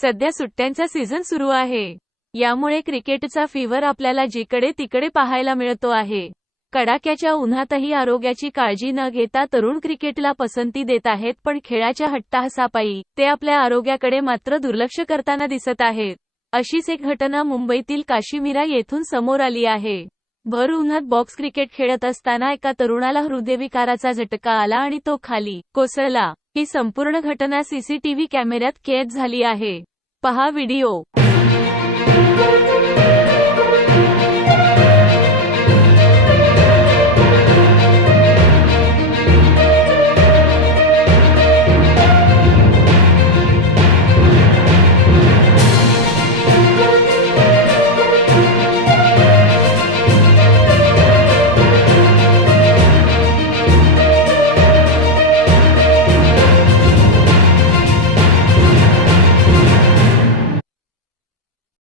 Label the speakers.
Speaker 1: सध्या सुट्ट्यांचा सीझन सुरू आहे. यामुळे क्रिकेटचा फीवर आपल्याला जिकडे तिकडे पाहायला मिळतो आहे. कडाक्याच्या उन्हातही आरोग्याची काळजी न घेता तरुण क्रिकेटला पसंती देत आहेत पण खेळाच्या हट्टाहसापायी ते आपल्या आरोग्याकडे मात्र दुर्लक्ष करताना दिसत आहेत. अशीच एक घटना मुंबईतील काशीमिरा येथून समोर आली आहे. भर उन्हात बॉक्स क्रिकेट खेळत असताना एका तरुणाला हृदयविकाराचा झटका आला आणि तो खाली कोसळला. ही संपूर्ण घटना सीसीटीव्ही कॅमेऱ्यात कैद झाली आहे. पहा व्हिडिओ.